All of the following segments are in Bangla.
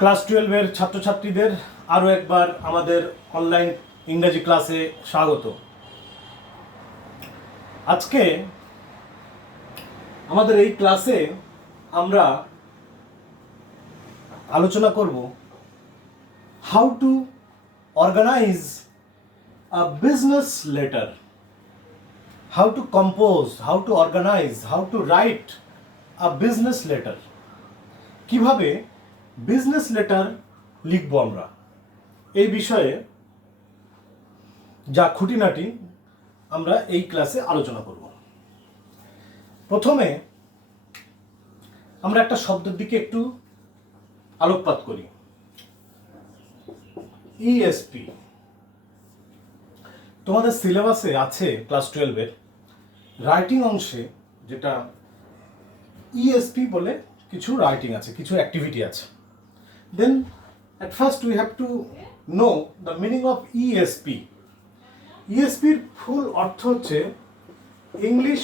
ক্লাস 12-এর ছাত্রছাত্রীদের আরও একবার আমাদের অনলাইন ইংরেজি ক্লাসে স্বাগত। আজকে আমাদের এই ক্লাসে আমরা আলোচনা করব how to organize a business letter, how to compose, how to organize, how to write a business letter. কিভাবে বিজনেস লেটার লিখব আমরা, এই বিষয়ে যা খুঁটিনাটি আমরা এই ক্লাসে আলোচনা করব। প্রথমে আমরা একটা শব্দের দিকে একটু আলোকপাত করি। ইএসপি তোমাদের সিলেবাসে আছে ক্লাস 12-এর রাইটিং অংশে, যেটা ইএসপি বলে কিছু রাইটিং আছে, কিছু অ্যাক্টিভিটি আছে। দেন at first we have to know the meaning of ESP. ESPর ফুল অর্থ হচ্ছে English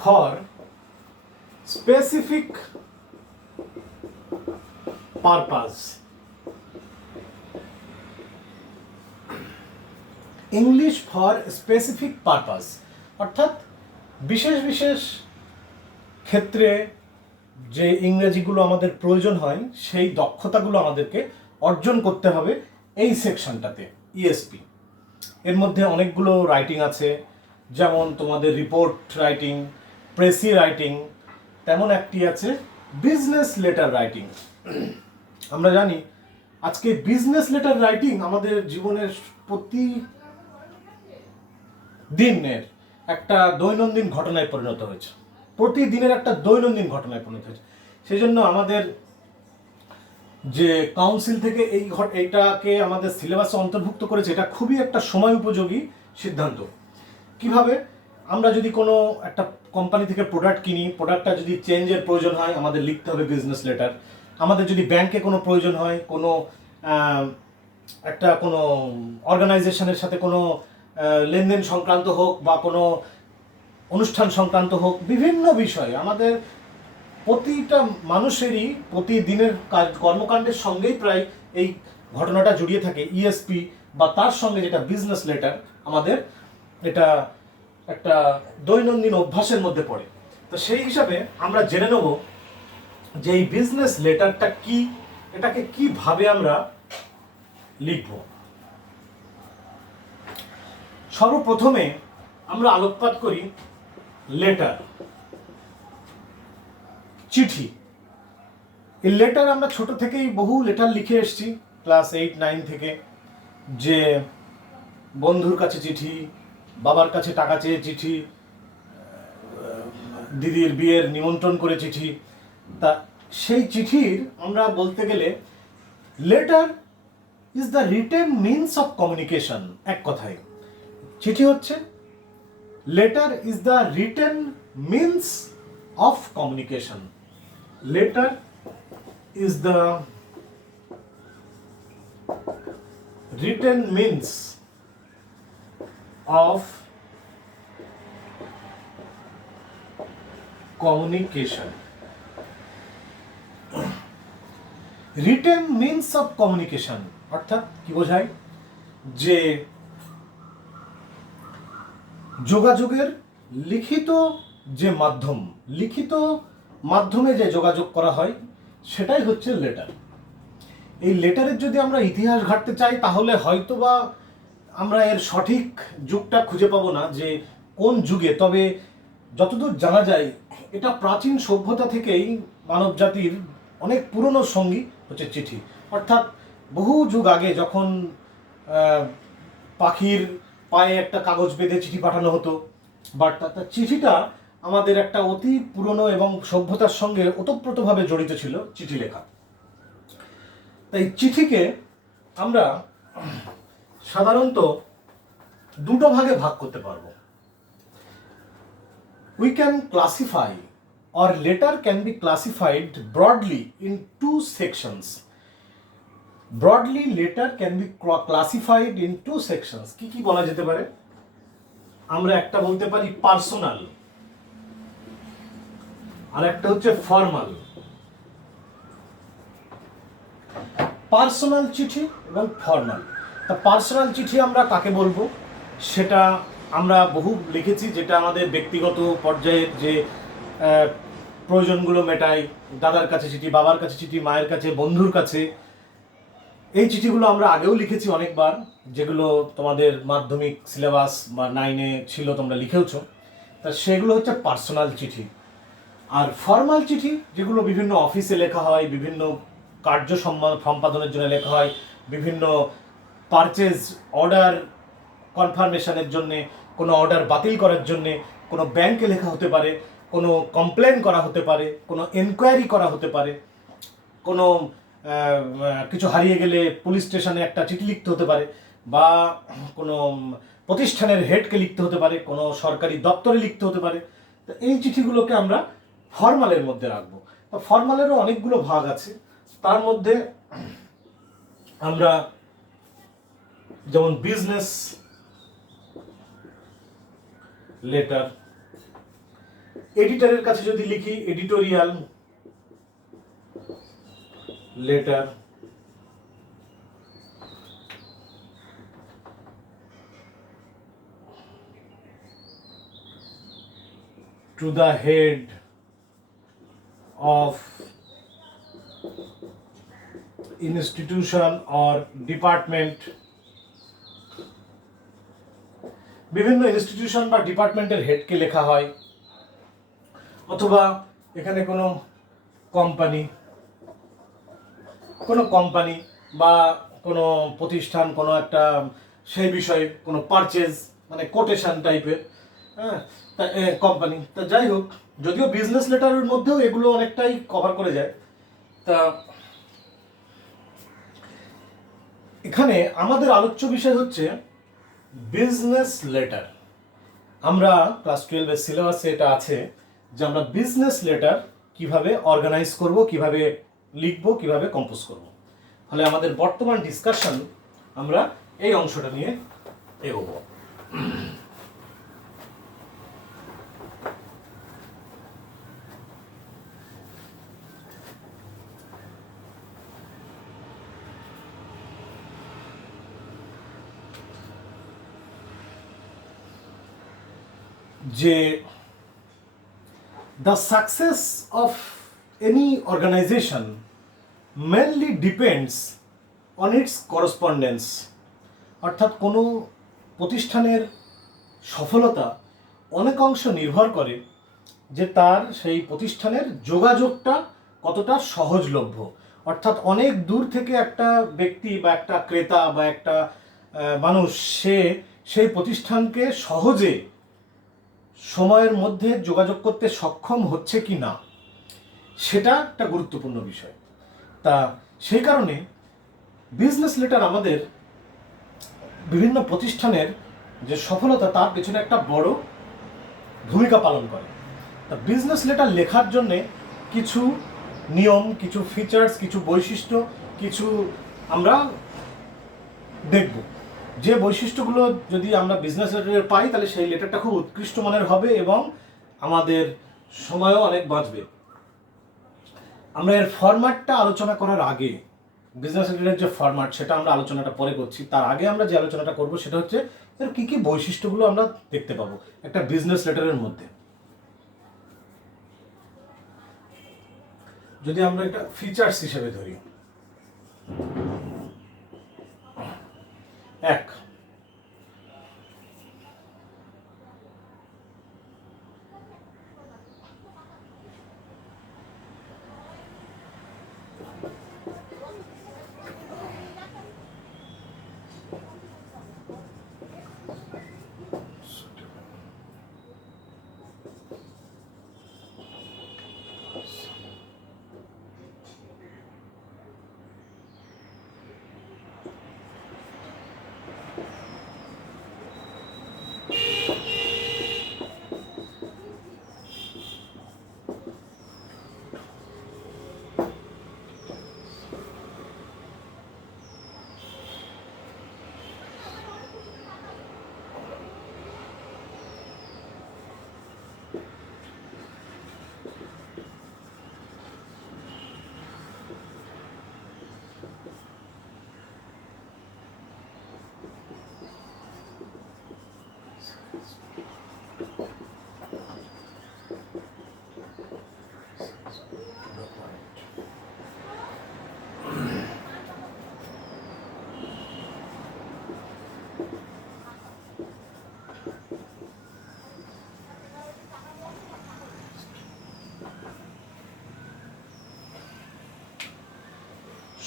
for specific purpose. English for specific purpose অর্থাৎ বিশেষ বিশেষ ক্ষেত্রে যে ইংরেজিগুলো আমাদের প্রয়োজন হয় সেই দক্ষতাগুলো আমাদেরকে অর্জন করতে হবে এই সেকশনটাতে ইএসপি। এর মধ্যে অনেকগুলো রাইটিং আছে, যেমন তোমাদের রিপোর্ট রাইটিং, প্রেসি রাইটিং, তেমন একটি আছে বিজনেস লেটার রাইটিং। আমরা জানি আজকে বিজনেস লেটার রাইটিং আমাদের জীবনের প্রতি দিনের একটা দৈনন্দিন ঘটনায় পরিণত হয়েছে, প্রতিদিনের একটা দৈনন্দিন ঘটনায় পরিণত হয়েছে। সেই জন্য আমাদের যে কাউন্সিল থেকে এইটাকে আমাদের সিলেবাসে অন্তর্ভুক্ত করেছে, এটা খুবই একটা সময় উপযোগী সিদ্ধান্ত। কিভাবে আমরা যদি কোনো একটা কোম্পানি থেকে প্রোডাক্ট কিনি, প্রোডাক্টটা যদি চেঞ্জের প্রয়োজন হয় আমাদের লিখতে হবে বিজনেস লেটার। আমাদের যদি ব্যাংকে কোনো প্রয়োজন হয়, কোনো কোনো অর্গানাইজেশনের সাথে কোনো লেনদেন সংক্রান্ত হোক বা কোনো অনুষ্ঠান সংক্রান্ত হোক, বিভিন্ন বিষয়ে আমাদের প্রতিটা মানুষেরই প্রতিদিনের কর্মকাণ্ডের সঙ্গেই প্রায় এই ঘটনাটা জড়িয়ে থাকে। ইএসপি বা তার সঙ্গে যেটা বিজনেস লেটার, আমাদের এটা একটা দৈনন্দিন অভ্যাসের মধ্যে পড়ে। তো সেই হিসাবে আমরা জেনে নেব যে এই বিজনেস লেটারটা কি, এটাকে কিভাবে আমরা লিখব। সর্বপ্রথমে আমরা আলোকপাত করি লেটার, চিঠি। এই লেটার আমরা ছোট থেকেই বহু লেটার লিখে এসেছি, ক্লাস 8-9 থেকে, যে বন্ধুর কাছে চিঠি, বাবার কাছে টাকা চেয়ে চিঠি, দিদির বিয়ের নিমন্ত্রণ করে চিঠি। তা সেই চিঠির আমরা বলতে গেলে letter is the written means of communication. এক কথায় চিঠি হচ্ছে, letter is the written means of communication. Letter is the written means of communication. Written means of communication অর্থাৎ কি বোঝায়, যে যোগাযোগের লিখিত যে মাধ্যম, লিখিত মাধ্যমে যে যোগাযোগ করা হয় সেটাই হচ্ছে লেটার। এই লেটারের যদি আমরা ইতিহাস ঘাঁটতে চাই তাহলে হয়তো বা আমরা এর সঠিক যুগটা খুঁজে পাবো না যে কোন যুগে, তবে যতদূর জানা যায় এটা প্রাচীন সভ্যতা থেকেই মানব জাতির অনেক পুরনো সঙ্গী হচ্ছে চিঠি। অর্থাৎ বহু যুগ আগে যখন পাখির পায়ে একটা কাগজ বেঁধে চিঠি পাঠানো হতো, বাট চিঠিটা আমাদের একটা অতি পুরনো এবং সভ্যতার সঙ্গে ওতপ্রোতভাবে জড়িত ছিল চিঠি লেখা। তাই চিঠিকে আমরা সাধারণত দুটো ভাগে ভাগ করতে পারবো। We can classify, or letter can be classified broadly in two sections. Broadly letter can be classified in two sections. কি কি বলা যেতে পারে? আমরা একটা বলতে পারি পার্সোনাল, আর একটা হচ্ছে ফর্মাল। পার্সোনাল চিঠি এবং ফর্মাল। তা পার্সোনাল চিঠি আমরা কাকে বলবো, সেটা আমরা বহু লিখেছি, যেটা আমাদের ব্যক্তিগত পর্যায়ের যে প্রয়োজনগুলো মেটায়। দাদার কাছে চিঠি, বাবার কাছে চিঠি, মায়ের কাছে, বন্ধুর কাছে। এই চিঠিগুলো আমরা আগেও লিখেছি অনেকবার, যেগুলো তোমাদের মাধ্যমিক সিলেবাস বা 9-এ ছিল, তোমরা লিখেওছো। তা সেগুলো হচ্ছে পার্সোনাল চিঠি। আর ফর্মাল চিঠি যেগুলো বিভিন্ন অফিসে লেখা হয়, বিভিন্ন কার্য সম্পাদনের জন্য লেখা হয়, বিভিন্ন পারচেজ অর্ডার কনফার্মেশনের জন্যে, কোনো অর্ডার বাতিল করার জন্যে, কোনো ব্যাংকে লেখা হতে পারে, কোনো কমপ্লেন করা হতে পারে, কোনো এনকোয়ারি করা হতে পারে, কোনো কিছু হারিয়ে গেলে পুলিশ স্টেশনে একটা চিঠি লিখতে হতে পারে, বা কোনো প্রতিষ্ঠানের হেডকে লিখতে হতে পারে, কোনো সরকারি দপ্তরে লিখতে হতে পারে। তো এই চিঠিগুলোকে আমরা ফর্মালের মধ্যে রাখবো। তো ফর্মালেরও অনেকগুলো ভাগ আছে। তার মধ্যে আমরা যেমন বিজনেস লেটার, এডিটরের কাছে যদি লিখি editorial letter, to the head of institution or department, বিভিন্ন ইনস্টিটিউশন বা ডিপার্টমেন্টের হেডকে লেখা হয়। অথবা এখানে কোনো কোম্পানি বা কোনো প্রতিষ্ঠান, কোনো একটা সেই বিষয়ে কোনো পারচেজ, মানে কোটেশন টাইপের, হ্যাঁ, কোম্পানি। তা যাই হোক, যদিও বিজনেস লেটারের মধ্যেও এগুলো অনেকটাই কভার করে যায়। তা এখানে আমাদের আলোচ্য বিষয় হচ্ছে বিজনেস লেটার। আমরা ক্লাস 12-এর সিলেবাসে এটা আছে যে আমরা বিজনেস লেটার কিভাবে অর্গানাইজ করব, কিভাবে লিখব, কিভাবে কম্পোজ করব। ফলে আমাদের বর্তমান ডিসকাশন আমরা এই অংশটা নিয়ে এগোবো। যে the success of any organization mainly depends on its correspondence, অর্থাৎ কোনো প্রতিষ্ঠানের সফলতা অনেক অংশ নির্ভর করে যে তার সেই প্রতিষ্ঠানের যোগাযোগটা কতটা সহজলভ্য। অর্থাৎ অনেক দূর থেকে একটা ব্যক্তি বা একটা ক্রেতা বা একটা মানুষ সেই প্রতিষ্ঠানকে সহজে সময়ের মধ্যে যোগাযোগ করতে সক্ষম হচ্ছে কি না, সেটা একটা গুরুত্বপূর্ণ বিষয়। তা সেই কারণে বিজনেস লেটার আমাদের বিভিন্ন প্রতিষ্ঠানের যে সফলতা তার পেছনে একটা বড় ভূমিকা পালন করে। তা বিজনেস লেটার লেখার জন্যে কিছু নিয়ম, কিছু ফিচার্স, কিছু বৈশিষ্ট্য, কিছু আমরা দেখব। যে বৈশিষ্ট্যগুলো যদি আমরা বিজনেস লেটারে পাই, তাহলে সেই লেটারটা খুব উৎকৃষ্ট মানের হবে এবং আমাদের সময়ও অনেক বাঁচবে। আমরা এর ফরম্যাটটা আলোচনা করার আগে, বিজনেস লেটারের যে ফরম্যাট সেটা আমরা আলোচনাটা পরে করছি, তার আগে আমরা যে আলোচনাটা করব সেটা হচ্ছে এর কী কী বৈশিষ্ট্যগুলো আমরা দেখতে পাবো একটা বিজনেস লেটারের মধ্যে। যদি আমরা এটা ফিচার্স হিসেবে ধরি, 1,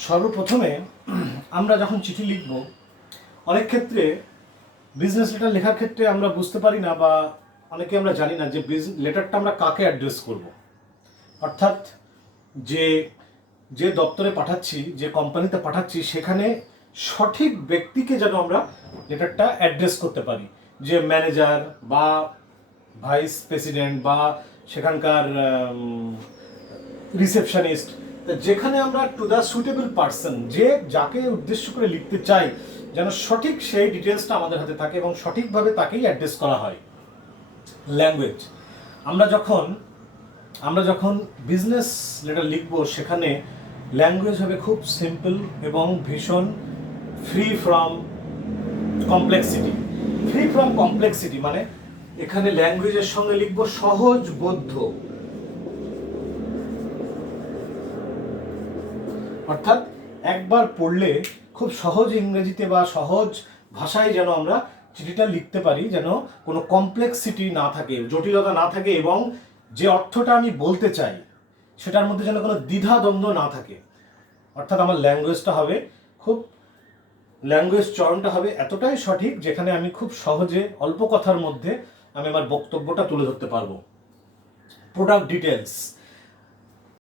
সর্বপ্রথমে আমরা যখন চিঠি লিখব, অনেক ক্ষেত্রে বিজনেস লেটার লেখার ক্ষেত্রে আমরা বুঝতে পারি না বা অনেকে আমরা জানি না যে লেটারটা আমরা কাকে অ্যাড্রেস করব। অর্থাৎ যে যে দপ্তরে পাঠাচ্ছি, যে কোম্পানিতে পাঠাচ্ছি, সেখানে সঠিক ব্যক্তিকে যেন আমরা লেটারটা অ্যাড্রেস করতে পারি। যে ম্যানেজার বা ভাইস প্রেসিডেন্ট বা সেখানকার রিসেপশনিস্ট, যেখানে আমরা টু দ্য সুইটেবল পার্সন, যে যাকে উদ্দেশ্য করে লিখতে চাই, যেন সঠিক সেই ডিটেলসটা আমাদের হাতে থাকে এবং সঠিকভাবে তাকেই অ্যাড্রেস করা হয়। ল্যাঙ্গুয়েজ, আমরা যখন বিজনেস লেটার লিখবো, সেখানে ল্যাঙ্গুয়েজ হবে খুব সিম্পল এবং ভীষণ free from complexity. Free from complexity মানে এখানে ল্যাঙ্গুয়েজের সঙ্গে লিখবো সহজবোধ্য, অর্থাৎ একবার পড়লে খুব সহজ ইংরেজিতে বা সহজ ভাষায় যেন আমরা চিঠিটা লিখতে পারি, যেন কোনো কমপ্লেক্সিটি না থাকে, জটিলতা না থাকে, এবং যে অর্থটা আমি বলতে চাই সেটার মধ্যে যেন কোনো দ্বিধাদ্বন্দ্ব না থাকে। অর্থাৎ আমার ল্যাঙ্গুয়েজ চয়নটা হবে এতটাই সঠিক যেখানে আমি খুব সহজে অল্প কথার মধ্যে আমি আমার বক্তব্যটা তুলে ধরতে পারবো। Product details,